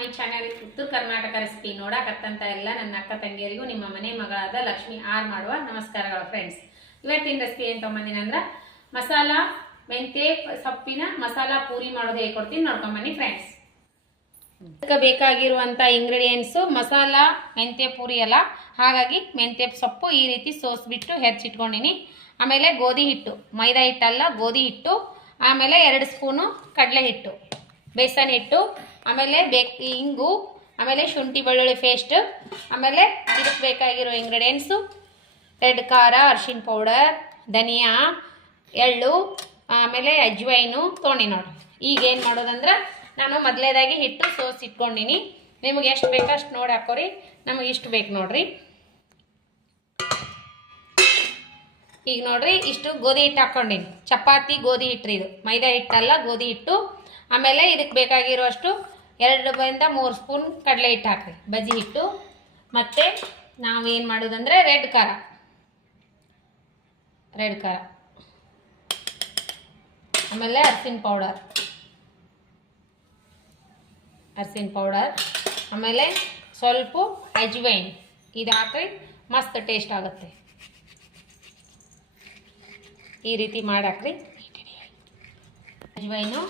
My channel ಉತ್ತರ Karnataka recipe ನೋಡಕತ್ತಂತ ಎಲ್ಲ ನನ್ನ ಅಕ್ಕ ತಂಗಿಯರಿಗೂ ನಿಮ್ಮ ಮನೆ ಮಗಳಾದ ಲಕ್ಷ್ಮಿ ಆರ್ ಮಾಡುವ ನಮಸ್ಕಾರಗಳು ಫ್ರೆಂಡ್ಸ್. ಇವತ್ತಿನ ರೆಸಿಪಿ ಏನು ತೊಗೊಂಬಂದಿನಂದ್ರೆ ಮಸಾಲಾ ಮೆಂತ್ಯ ಸೊಪ್ಪಿನ ಮಸಾಲಾ ಪೂರಿ ಮಾಡೋದು ಹೇಳ್ಕೊಡ್ತೀನಿ, ನೋಡ್ಕೊಂಬನ್ನಿ ಫ್ರೆಂಡ್ಸ್. ಇದಕ್ಕೆ ಬೇಕಾಗಿರುವಂಥ ಇಂಗ್ರೀಡಿಯೆಂಟ್ಸು ಮಸಾಲಾ ಮೆಂತ್ಯ ಪೂರಿ ಅಲ್ಲ, ಹಾಗಾಗಿ ಮೆಂತ್ಯ ಸೊಪ್ಪು ಈ ರೀತಿ ಸೋಸ್ಬಿಟ್ಟು ಹೆಚ್ಚಿಟ್ಕೊಂಡಿನಿ. ಆಮೇಲೆ ಗೋಧಿ ಹಿಟ್ಟು, ಮೈದಾ ಹಿಟ್ಟಲ್ಲ ಗೋಧಿ ಹಿಟ್ಟು, ಆಮೇಲೆ 2 ಸ್ಪೂನು ಕಡಲೆ ಹಿಟ್ಟು, ಬೇಸನ್ ಹಿಟ್ಟು, ಆಮೇಲೆ ಇಂಗು, ಆಮೇಲೆ ಶುಂಠಿ ಬೆಳ್ಳುಳ್ಳಿ ಪೇಸ್ಟ್, ಆಮೇಲೆ ಇದಕ್ಕೆ ಬೇಕಾಗಿರೋ ಇಂಗ್ರೀಡಿಯೆಂಟ್ಸು ರೆಡ್ ಖಾರ, ಅರಿಶಿನ ಪೌಡರ್, ಧನಿಯಾ, ಎಳ್ಳು, ಆಮೇಲೆ ಅಜ್ವೈನು ತೊಗೊಂಡು ನೋಡಿ. ಈಗ ಏನು ಮಾಡೋದಂದ್ರೆ ನಾನು ಮೊದಲೇದಾಗಿ ಹಿಟ್ಟು ಸೋಸಿ ಇಟ್ಕೊಂಡಿನಿ. ನಿಮಗೆ ಎಷ್ಟು ಬೇಕಷ್ಟು ನೋಡಿ ಹಾಕೋರಿ, ನಮಗೆ ಇಷ್ಟು ಬೇಕು ನೋಡ್ರಿ. ಈಗ ನೋಡ್ರಿ ಇಷ್ಟು ಗೋಧಿ ಹಿಟ್ಟು ಹಾಕ್ಕೊಂಡಿನಿ, ಚಪಾತಿ ಗೋಧಿ ಹಿಟ್ಟು, ಇದು ಮೈದಾ ಹಿಟ್ಟಲ್ಲ ಗೋಧಿ ಹಿಟ್ಟು. ಆಮೇಲೆ ಇದಕ್ಕೆ ಬೇಕಾಗಿರುವಷ್ಟು 2-3 ಸ್ಪೂನ್ ಕಡಲೆ ಹಿಟ್ಟು ಹಾಕ್ರಿ, ಬಜ್ಜಿ ಹಿಟ್ಟು. ಮತ್ತು ನಾವೇನು ಮಾಡೋದಂದರೆ ರೆಡ್ ಖಾರ, ಆಮೇಲೆ ಅರಿಶಿನ ಪೌಡರ್, ಆಮೇಲೆ ಸ್ವಲ್ಪ ಅಜ್ವೈನ್ ಇದು ಹಾಕ್ರಿ, ಮಸ್ತ್ ಟೇಸ್ಟ್ ಆಗುತ್ತೆ. ಈ ರೀತಿ ಮಾಡಾಕ್ರಿ ಅಜ್ವೈನು.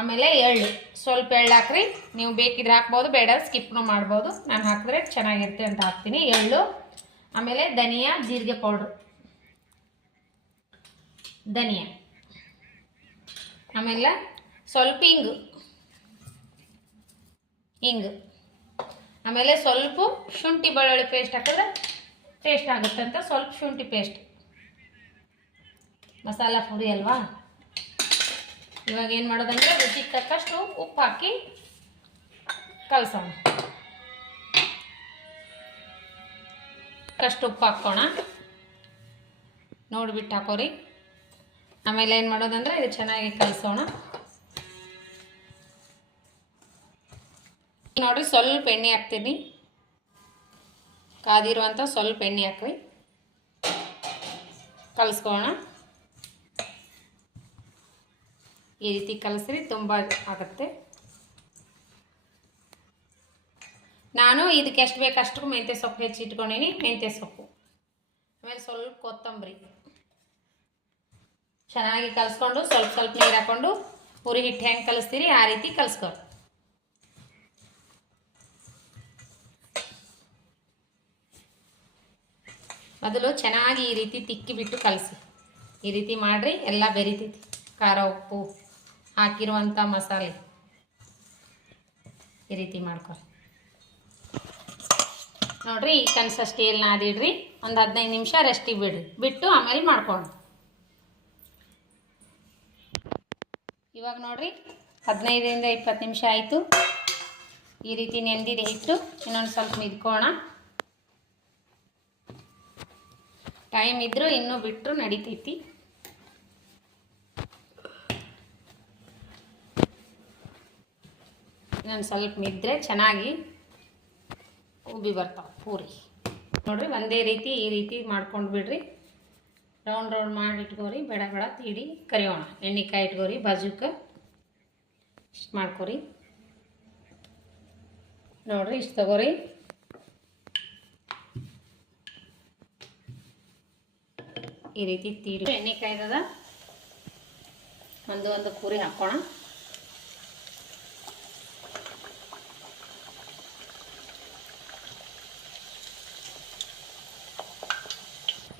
ಆಮೇಲೆ ಎಳ್ಳು, ಸ್ವಲ್ಪ ಎಳ್ಳು ಹಾಕ್ರಿ, ನೀವು ಬೇಕಿದ್ರೆ ಹಾಕ್ಬೋದು, ಬೇಡ ಸ್ಕಿಪ್ನು ಮಾಡ್ಬೋದು. ನಾನು ಹಾಕಿದ್ರೆ ಚೆನ್ನಾಗಿರುತ್ತೆ ಅಂತ ಹಾಕ್ತೀನಿ ಎಳ್ಳು. ಆಮೇಲೆ ಧನಿಯಾ, ಜೀರಿಗೆ ಪೌಡ್ರು, ಧನಿಯಾ, ಆಮೇಲೆ ಸ್ವಲ್ಪ ಹಿಂಗು, ಆಮೇಲೆ ಸ್ವಲ್ಪ ಶುಂಠಿ ಬೆಳ್ಳುಳ್ಳಿ ಪೇಸ್ಟ್ ಹಾಕಿದ್ರೆ ಟೇಸ್ಟ್ ಆಗುತ್ತೆ ಅಂತ ಸ್ವಲ್ಪ ಶುಂಠಿ ಪೇಸ್ಟ್. ಮಸಾಲ ಪುರಿ ಅಲ್ವಾ. ಇವಾಗ ಏನು ಮಾಡೋದಂದರೆ ರುಚಿಗೆ ತಕ್ಕಷ್ಟು ಉಪ್ಪು ಹಾಕಿ ಕಲಸೋಣ. ಅಷ್ಟು ಉಪ್ಪು ಹಾಕೋಣ, ನೋಡಿಬಿಟ್ಟು ಹಾಕೋರಿ. ಆಮೇಲೆ ಏನು ಮಾಡೋದಂದರೆ ಇದು ಚೆನ್ನಾಗಿ ಕಲಸೋಣ. ನೋಡಿರಿ ಸ್ವಲ್ಪ ಎಣ್ಣೆ ಹಾಕ್ತೀನಿ, ಕಾದಿರುವಂಥ ಸ್ವಲ್ಪ ಎಣ್ಣೆ ಹಾಕ್ರಿ, ಕಲಿಸ್ಕೋಣ. ಈ ರೀತಿ ಕಲಸ್ರಿ, ತುಂಬ ಆಗುತ್ತೆ. ನಾನು ಇದಕ್ಕೆ ಎಷ್ಟು ಬೇಕಷ್ಟು ಮೆಂತ್ಯ ಸೊಪ್ಪು ಹೆಚ್ಚಿಟ್ಕೊಂಡಿನಿ, ಮೆಂತ್ಯ ಸೊಪ್ಪು, ಆಮೇಲೆ ಸ್ವಲ್ಪ ಕೊತ್ತಂಬರಿ ಚೆನ್ನಾಗಿ ಕಲಿಸ್ಕೊಂಡು ಸ್ವಲ್ಪ ನೀರು ಹಾಕ್ಕೊಂಡು ಪೂರಿ ಹಿಟ್ಟು ಹೆಂಗೆ ಕಲಿಸ್ತೀರಿ ಆ ರೀತಿ ಕಲಿಸ್ಕೊಳ್ಳಿ. ಮೊದಲು ಚೆನ್ನಾಗಿ ಈ ರೀತಿ ತಿಕ್ಕಿ ಬಿಟ್ಟು ಕಲಸಿ, ಈ ರೀತಿ ಮಾಡಿರಿ, ಎಲ್ಲ ಬೆರಿತೈತಿ. ಖಾರ ಉಪ್ಪು ಹಾಕಿರುವಂಥ ಮಸಾಲೆ ಈ ರೀತಿ ಮಾಡ್ಕೊಳ್ಳಿ. ನೋಡಿರಿ ಈ ಕನ್ಸಿಸ್ಟೆನ್ಸಿಯಲ್ಲಿ ನಾದಿಡ್ರಿ, ಒಂದು 15 ನಿಮಿಷ ರೆಸ್ಟಿಗೆ ಬಿಡ್ರಿ, ಬಿಟ್ಟು ಆಮೇಲೆ ಮಾಡ್ಕೊಂಡು. ಇವಾಗ ನೋಡಿರಿ 15-20 ನಿಮಿಷ ಆಯಿತು. ಈ ರೀತಿ ನೆಂದಿದೆ ಹಿಟ್ಟು, ಇನ್ನೊಂದು ಸ್ವಲ್ಪ ಮಿದ್ಕೋಣ. ಟೈಮ್ ಇದ್ದರೂ ಇನ್ನೂ ಬಿಟ್ಟರು ನಡಿತೈತಿ. ಇನ್ನೊಂದು ಸ್ವಲ್ಪ ಮಿದ್ರೆ ಚೆನ್ನಾಗಿ ಉಬ್ಬಿ ಬರ್ತಾವೆ ಪೂರಿ. ನೋಡಿರಿ ಒಂದೇ ರೀತಿ ಈ ರೀತಿ ಮಾಡ್ಕೊಂಡು ಬಿಡ್ರಿ. ರೌಂಡ್ ಮಾಡಿ ಇಟ್ಕೋರಿ, ಬೇಡ ತೀಡಿ ಕರಿಯೋಣ. ಎಣ್ಣೆಕಾಯಿ ಇಟ್ಕೋರಿ, ಬಾಜುಕ್ಕೆ ಇಷ್ಟು ಮಾಡ್ಕೊರಿ. ನೋಡಿರಿ ಇಷ್ಟು ತಗೋರಿ. ಈ ರೀತಿ ತೀಡಿ ಎಣ್ಣೆಕಾಯ್ದದ ಒಂದು ಪೂರಿ ಹಾಕೋಣ.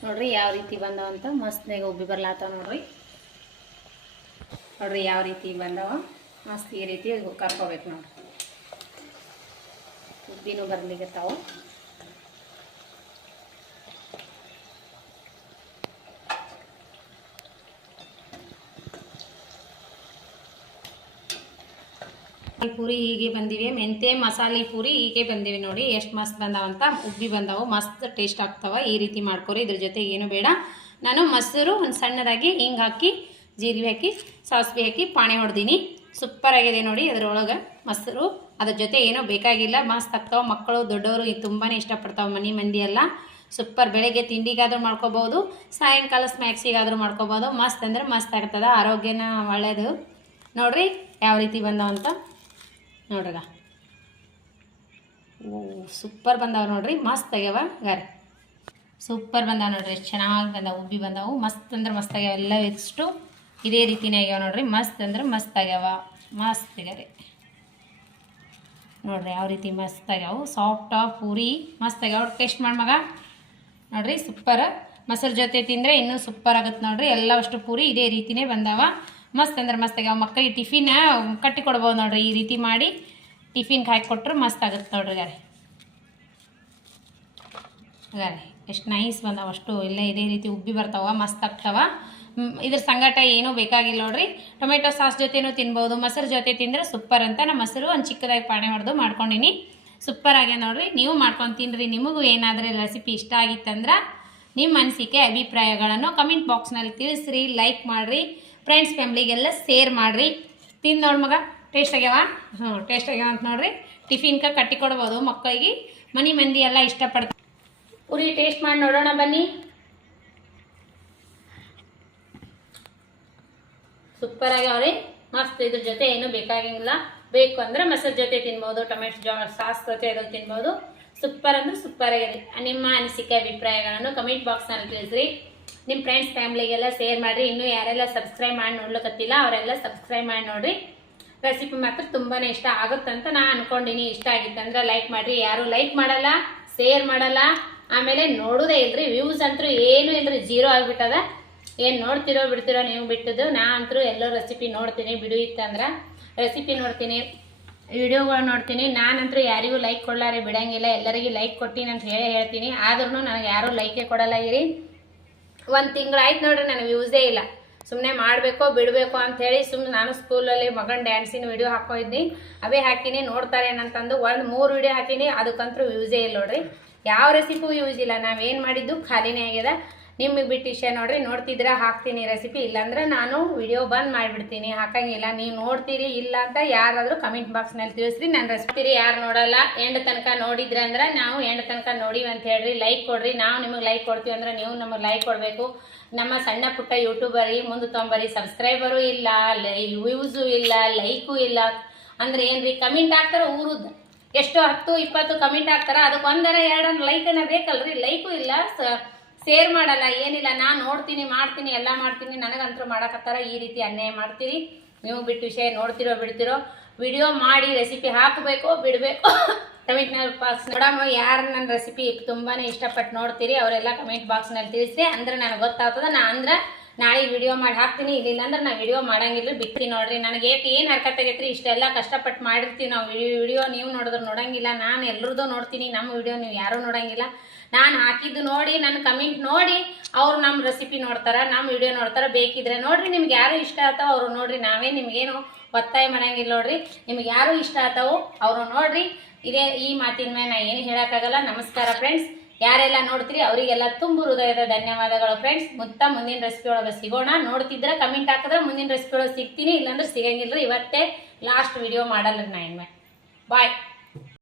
ನೋಡ್ರಿ ಯಾವ ರೀತಿ ಬಂದವಂತ ಮಸ್ತ್ನಾಗ ಉಬ್ಬಿ ಬರ್ಲಾತಾವ. ನೋಡ್ರಿ ಯಾವ ರೀತಿ ಬಂದವ, ಮಸ್ತ್ ಈ ರೀತಿ ಕರ್ಕೋಬೇಕು ನೋಡ್ರಿ. ಉಬ್ಬಿನೂ ಬರ್ಲಿಕ್ಕತ್ತಾವ. ಪೂರಿ ಹೀಗೆ ಬಂದಿವೆ, ಮೆಂತ್ಯ ಮಸಾಲೆ ಪೂರಿ ಹೀಗೆ ಬಂದಿವೆ. ನೋಡಿ ಎಷ್ಟು ಮಸ್ತ್ ಬಂದಾವಂತ, ಉಬ್ಬಿ ಬಂದಾವು, ಮಸ್ತ್ ಟೇಸ್ಟ್ ಆಗ್ತಾವ. ಈ ರೀತಿ ಮಾಡ್ಕೊರಿ. ಇದ್ರ ಜೊತೆಗೆ ಏನು ಬೇಡ, ನಾನು ಮೊಸರು ಒಂದು ಸಣ್ಣದಾಗಿ ಹಿಂಗೆ ಹಾಕಿ, ಜೀರಿಗೆ ಹಾಕಿ, ಸಾಸಿವೆ ಹಾಕಿ ಪಾಣಿ ಹೊಡೆದೀನಿ. ಸೂಪರ್ ಆಗಿದೆ ನೋಡಿ. ಅದರೊಳಗೆ ಮೊಸರು, ಅದ್ರ ಜೊತೆ ಏನೋ ಬೇಕಾಗಿಲ್ಲ, ಮಸ್ತ್ ಆಗ್ತಾವೆ. ಮಕ್ಕಳು ದೊಡ್ಡವರು ತುಂಬಾ ಇಷ್ಟಪಡ್ತಾವೆ, ಮಂದಿ ಎಲ್ಲ. ಸೂಪರ್. ಬೆಳಗ್ಗೆ ತಿಂಡಿಗಾದರೂ ಮಾಡ್ಕೋಬೋದು, ಸಾಯಂಕಾಲ ಸ್ನ್ಯಾಕ್ಸಿಗಾದರೂ ಮಾಡ್ಕೋಬೋದು. ಮಸ್ತ್ ಅಂದರೆ ಮಸ್ತ್ ಆಗ್ತದೆ, ಆರೋಗ್ಯನ ಒಳ್ಳೆಯದು. ನೋಡಿರಿ ಯಾವ ರೀತಿ ಬಂದವಂತ. ನೋಡ್ರಿ ಸೂಪರ್ ಬಂದಾವ ನೋಡ್ರಿ, ಮಸ್ತ್ ಆಗ್ಯಾವ ಗಾರೆ. ಸೂಪರ್ ಬಂದಾವ ನೋಡ್ರಿ, ಎಷ್ಟು ಚೆನ್ನಾಗಿ ಬಂದಾವ, ಉಬ್ಬಿ ಬಂದಾವು, ಮಸ್ತ್ ಅಂದ್ರೆ ಮಸ್ತ್ ಆಗ್ಯಾವ. ಎಲ್ಲ ಎಷ್ಟು ಇದೇ ರೀತಿನೇ ಆಗ್ಯಾವ ನೋಡ್ರಿ, ಮಸ್ತ್ ಅಂದ್ರೆ ಮಸ್ತ್ ಆಗ್ಯಾವ, ಮಸ್ತ್ ಆಗ್ಯಾರಿ ನೋಡ್ರಿ. ಯಾವ ರೀತಿ ಮಸ್ತ್ ಆಗ್ಯಾವು, ಸಾಫ್ಟ ಪೂರಿ ಮಸ್ತ್ ಆಗ್ಯಾವ. ಟೇಸ್ಟ್ ಮಾಡಿ ಮಗ ನೋಡ್ರಿ, ಸೂಪರ್. ಮೊಸರು ಜೊತೆ ತಿಂದರೆ ಇನ್ನೂ ಸೂಪರ್ ಆಗುತ್ತೆ ನೋಡ್ರಿ. ಎಲ್ಲ ಅಷ್ಟು ಪೂರಿ ಇದೇ ರೀತಿನೇ ಬಂದಾವ, ಮಸ್ತ್ ಅಂದ್ರೆ ಮಸ್ತ್ ಆಗ್ಯಾವ. ಮಕ್ಕಳಿಗೆ ಟಿಫಿನ್ ಕಟ್ಟಿ ಕೊಡ್ಬೋದು ನೋಡ್ರಿ, ಈ ರೀತಿ ಮಾಡಿ ಟಿಫಿನ್ಗೆ ಹಾಕಿ ಕೊಟ್ಟರು ಮಸ್ತ್ ಆಗುತ್ತೆ ನೋಡ್ರಿ ಗಾರೆ. ಗಾರೆ ಎಷ್ಟು ನೈಸ್ ಬಂದಾವ, ಅಷ್ಟು ಎಲ್ಲ ಇದೇ ರೀತಿ ಉಬ್ಬಿ ಬರ್ತಾವ, ಮಸ್ತ್ ಆಗ್ತಾವ. ಇದ್ರ ಸಂಗಟ ಏನೂ ಬೇಕಾಗಿಲ್ಲ ನೋಡ್ರಿ. ಟೊಮೆಟೊ ಸಾಸ್ ಜೊತೆನೂ ತಿನ್ಬೋದು, ಮೊಸರು ಜೊತೆ ತಿಂದರೆ ಸೂಪರ್ ಅಂತ ನಮ್ಮ ಮೊಸರು ಒಂದು ಚಿಕ್ಕದಾಗಿ ಪಾಣೆ ಹೊಡೆದು ಮಾಡ್ಕೊಂಡಿನಿ. ಸೂಪರ್ ಆಗ್ಯ ನೋಡ್ರಿ. ನೀವು ಮಾಡ್ಕೊಂಡು ತಿನ್ನಿರಿ. ನಿಮಗೂ ಏನಾದರೂ ರೆಸಿಪಿ ಇಷ್ಟ ಆಗಿತ್ತಂದ್ರೆ ನಿಮ್ಮ ಅನಿಸಿಕೆ ಅಭಿಪ್ರಾಯಗಳನ್ನು ಕಮೆಂಟ್ ಬಾಕ್ಸ್ನಲ್ಲಿ ತಿಳಿಸ್ರಿ, ಲೈಕ್ ಮಾಡಿರಿ, ಫ್ರೆಂಡ್ಸ್ ಫ್ಯಾಮ್ಲಿಗೆಲ್ಲ ಶೇರ್ ಮಾಡಿರಿ. ತಿಂದು ನೋಡಿ ಮಗ, ಟೇಸ್ಟ್ ಆಗ್ಯಾವ? ಟೇಸ್ಟ್ ಆಗ್ಯಾವ ಅಂತ ನೋಡ್ರಿ. ಟಿಫಿನ್ಗೆ ಕಟ್ಟಿ ಕೊಡ್ಬೋದು ಮಕ್ಕಳಿಗೆ, ಮನೆ ಮಂದಿ ಎಲ್ಲ ಇಷ್ಟಪಡ್ತಾರೆ. ಪೂರಿ ಟೇಸ್ಟ್ ಮಾಡಿ ನೋಡೋಣ ಬನ್ನಿ. ಸೂಪರ್ ಆಗ್ಯಾವ್ರಿ, ಮಸ್ತ್. ಇದ್ರ ಜೊತೆ ಏನೂ ಬೇಕಾಗಿಲ್ಲ. ಬೇಕು ಅಂದ್ರೆ ಮೊಸರು ಜೊತೆ ತಿನ್ಬೋದು, ಟೊಮೆಟೊ ಸಾಸ್ ಜೊತೆ ಅದು ತಿನ್ಬೋದು. ಸೂಪರ್ ಅಂದ್ರೆ ಸೂಪರ್ ಆಗ್ಯದ. ನಿಮ್ಮ ಅನಿಸಿಕೆ ಅಭಿಪ್ರಾಯಗಳನ್ನು ಕಮೆಂಟ್ ಬಾಕ್ಸ್ನಲ್ಲಿ ತಿಳಿಸ್ರಿ. ನಿಮ್ಮ ಫ್ರೆಂಡ್ಸ್ ಫ್ಯಾಮ್ಲಿಗೆಲ್ಲ ಶೇರ್ ಮಾಡಿರಿ. ಇನ್ನೂ ಯಾರೆಲ್ಲ ಸಬ್ಸ್ಕ್ರೈಬ್ ಮಾಡಿ ನೋಡ್ಲಿಕ್ಕತ್ತಿಲ್ಲ ಅವರೆಲ್ಲ ಸಬ್ಸ್ಕ್ರೈಬ್ ಮಾಡಿ ನೋಡಿರಿ. ರೆಸಿಪಿ ಮಾತ್ರ ತುಂಬಾ ಇಷ್ಟ ಆಗುತ್ತಂತ ನಾನು ಅನ್ಕೊಂಡಿನಿ. ಇಷ್ಟ ಆಗಿತ್ತಂದ್ರೆ ಲೈಕ್ ಮಾಡಿರಿ. ಯಾರು ಲೈಕ್ ಮಾಡಲ್ಲ, ಶೇರ್ ಮಾಡಲ್ಲ, ಆಮೇಲೆ ನೋಡೋದೇ ಇಲ್ರಿ. ವ್ಯೂಸ್ ಅಂತೂ ಏನೂ ಇಲ್ರಿ, ಜೀರೋ ಆಗಿಬಿಟ್ಟದ. ಏನು ನೋಡ್ತಿರೋ ಬಿಡ್ತಿರೋ ನೀವು ಬಿಟ್ಟದ್ದು. ನಾ ಅಂತೂ ಎಲ್ಲೋ ರೆಸಿಪಿ ನೋಡ್ತೀನಿ, ಬಿಡು ಇತ್ತಂದ್ರೆ ರೆಸಿಪಿ ನೋಡ್ತೀನಿ, ವಿಡಿಯೋಗಳು ನೋಡ್ತೀನಿ. ನಾನಂತೂ ಯಾರಿಗೂ ಲೈಕ್ ಕೊಡಲಾರೆ ಬಿಡಂಗಿಲ್ಲ, ಎಲ್ಲರಿಗೂ ಲೈಕ್ ಕೊಟ್ಟಿನಿ ಅಂತ ಹೇಳ್ತೀನಿ. ಆದ್ರೂ ನನಗೆ ಯಾರೂ ಲೈಕೇ ಕೊಡಲ್ಲ ಇರಿ. 1 ತಿಂಗಳಾಯ್ತು ನೋಡ್ರಿ, ನನಗೆ ವ್ಯೂಸೇ ಇಲ್ಲ. ಸುಮ್ಮನೆ ಮಾಡಬೇಕೋ ಬಿಡಬೇಕೋ ಅಂಥೇಳಿ ಸುಮ್ಮನೆ ನಾನು ಸ್ಕೂಲಲ್ಲಿ ಮಗನ ಡ್ಯಾನ್ಸಿನ ವಿಡಿಯೋ ಹಾಕೋಯಿದ್ನಿ, ಅವೇ ಹಾಕಿನಿ. ನೋಡ್ತಾರೆ ಏನಂತಂದು 3 ವಿಡಿಯೋ ಹಾಕಿನಿ, ಅದಕ್ಕಂತೂ ವ್ಯೂಸೇ ಇಲ್ಲ ನೋಡ್ರಿ. ಯಾವ ರೆಸಿಪಿಗೂ ಯೂಸ್ ಇಲ್ಲ. ನಾವೇನು ಮಾಡಿದ್ದು ಖಾಲಿನೇ ಆಗ್ಯದ. ನಿಮಗೆ ಬಿಟ್ಟು ವಿಷಯ ನೋಡ್ರಿ. ನೋಡ್ತಿದ್ರೆ ಹಾಕ್ತೀನಿ ರೆಸಿಪಿ, ಇಲ್ಲಾಂದ್ರೆ ನಾನು ವಿಡಿಯೋ ಬಂದ್ ಮಾಡಿಬಿಡ್ತೀನಿ, ಹಾಕಂಗಿಲ್ಲ. ನೀವು ನೋಡ್ತೀರಿ ಇಲ್ಲ ಅಂತ ಯಾರಾದರೂ ಕಮೆಂಟ್ ಬಾಕ್ಸ್ನಲ್ಲಿ ತಿಳಿಸ್ರಿ. ನನ್ನ ರೆಸಿಪಿ ಯಾರು ನೋಡಲ್ಲ ಎಂಡ್ ತನಕ ನೋಡಿದ್ರೆ ಅಂದ್ರೆ ನಾವು ಎಂಡ್ ತನಕ ನೋಡಿವಿ ಅಂತ ಹೇಳ್ರಿ, ಲೈಕ್ ಕೊಡ್ರಿ. ನಾವು ನಿಮಗೆ ಲೈಕ್ ಕೊಡ್ತೀವಿ ಅಂದ್ರೆ ನೀವು ನಮಗೆ ಲೈಕ್ ಕೊಡಬೇಕು. ನಮ್ಮ ಸಣ್ಣ ಪುಟ್ಟ ಯೂಟ್ಯೂಬರಿಗೆ ಮುಂದೆ ತೊಂಬರಿ, ಸಬ್ಸ್ಕ್ರೈಬರು ಇಲ್ಲ, ವ್ಯೂಸು ಇಲ್ಲ, ಲೈಕು ಇಲ್ಲ ಅಂದ್ರೆ ಏನ್ರಿ? ಕಮೆಂಟ್ ಹಾಕ್ತಾರೆ ಊರುದ್ದು, ಎಷ್ಟೋ 10-20 ಕಮೆಂಟ್ ಹಾಕ್ತಾರ, ಅದಕ್ಕೆ 1-2 ಲೈಕನ್ನ ಬೇಕಲ್ರಿ. ಲೈಕು ಇಲ್ಲ, ಶೇರ್ ಮಾಡಲ್ಲ, ಏನಿಲ್ಲ. ನಾನು ನೋಡ್ತೀನಿ, ಮಾಡ್ತೀನಿ, ಎಲ್ಲ ಮಾಡ್ತೀನಿ, ನನಗಂತೂ ಮಾಡಕತ್ತಾರ. ಈ ರೀತಿ ಅನ್ಯಾಯ ಮಾಡ್ತೀರಿ. ನೀವು ಬಿಟ್ಟು ವಿಷಯ ನೋಡ್ತಿರೋ ಬಿಡ್ತಿರೋ. ವಿಡಿಯೋ ಮಾಡಿ ರೆಸಿಪಿ ಹಾಕಬೇಕು ಬಿಡಬೇಕು ಕಮೆಂಟ್ ಬಾಕ್ಸ್ ನೋಡಮ್ಮ. ಯಾರು ನನ್ನ ರೆಸಿಪಿ ತುಂಬಾ ಇಷ್ಟಪಟ್ಟು ನೋಡ್ತೀರಿ ಅವರೆಲ್ಲ ಕಮೆಂಟ್ ಬಾಕ್ಸ್ನಲ್ಲಿ ತಿಳಿಸಿ, ಅಂದ್ರೆ ನನಗೆ ಗೊತ್ತಾಗ್ತದೆ. ಅಂದ್ರೆ ನಾಳೆ ವಿಡಿಯೋ ಮಾಡಿ ಹಾಕ್ತೀನಿ. ಇಲ್ಲಿಲ್ಲ ಅಂದ್ರೆ ನಾನು ವಿಡಿಯೋ ಮಾಡಂಗಿಲ್ಲ, ಬಿಡ್ತೀನಿ ನೋಡ್ರಿ. ನನಗೆ ಏನು ಹರ್ಕತ್ತಾಗೈತ್ರಿ, ಇಷ್ಟೆಲ್ಲ ಕಷ್ಟಪಟ್ಟು ಮಾಡಿರ್ತೀವಿ ನಾವು. ವಿಡಿಯೋ ನೀವು ನೋಡಿದ್ರೆ ನೋಡಂಗಿಲ್ಲ. ನಾನು ಎಲ್ಲರದ್ದು ನೋಡ್ತೀನಿ, ನಮ್ಮ ವಿಡಿಯೋ ನೀವು ಯಾರೂ ನೋಡಂಗಿಲ್ಲ. ನಾನು ಹಾಕಿದ್ದು ನೋಡಿ, ನನ್ನ ಕಮೆಂಟ್ ನೋಡಿ ಅವ್ರು ನಮ್ಮ ರೆಸಿಪಿ ನೋಡ್ತಾರೆ, ನಮ್ಮ ವಿಡಿಯೋ ನೋಡ್ತಾರೆ. ಬೇಕಿದ್ರೆ ನೋಡ್ರಿ, ನಿಮ್ಗೆ ಯಾರು ಇಷ್ಟ ಆಗ್ತಾವ ಅವರು ನೋಡ್ರಿ. ನಾವೇ ನಿಮಗೇನು ಒತ್ತಾಯ ಮಾಡಂಗಿಲ್ಲ ನೋಡ್ರಿ. ನಿಮ್ಗೆ ಯಾರು ಇಷ್ಟ ಆಗ್ತಾವೋ ಅವರು ನೋಡ್ರಿ. ಈ ಮಾತಿನ ಮೇಲೆ ನಾ ಏನು ಹೇಳೋಕ್ಕಾಗಲ್ಲ. ನಮಸ್ಕಾರ ಫ್ರೆಂಡ್ಸ್. ಯಾರೆಲ್ಲ ನೋಡ್ತೀರಿ ಅವರಿಗೆಲ್ಲ ತುಂಬ ಹೃದಯದ ಧನ್ಯವಾದಗಳು ಫ್ರೆಂಡ್ಸ್. ಮುಂದಿನ ರೆಸಿಪಿ ಒಳಗೆ ಸಿಗೋಣ. ನೋಡ್ತಿದ್ರೆ ಕಮೆಂಟ್ ಹಾಕಿದ್ರೆ ಮುಂದಿನ ರೆಸಿಪಿ ಒಳಗೆ ಸಿಗ್ತೀನಿ, ಇಲ್ಲಾಂದ್ರೆ ಸಿಗಂಗಿಲ್ಲ. ಇವತ್ತೇ ಲಾಸ್ಟ್ ವಿಡಿಯೋ ಮಾಡಲ್ಲ ನಾ ಇನ್ಮೇಲೆ. ಬಾಯ್.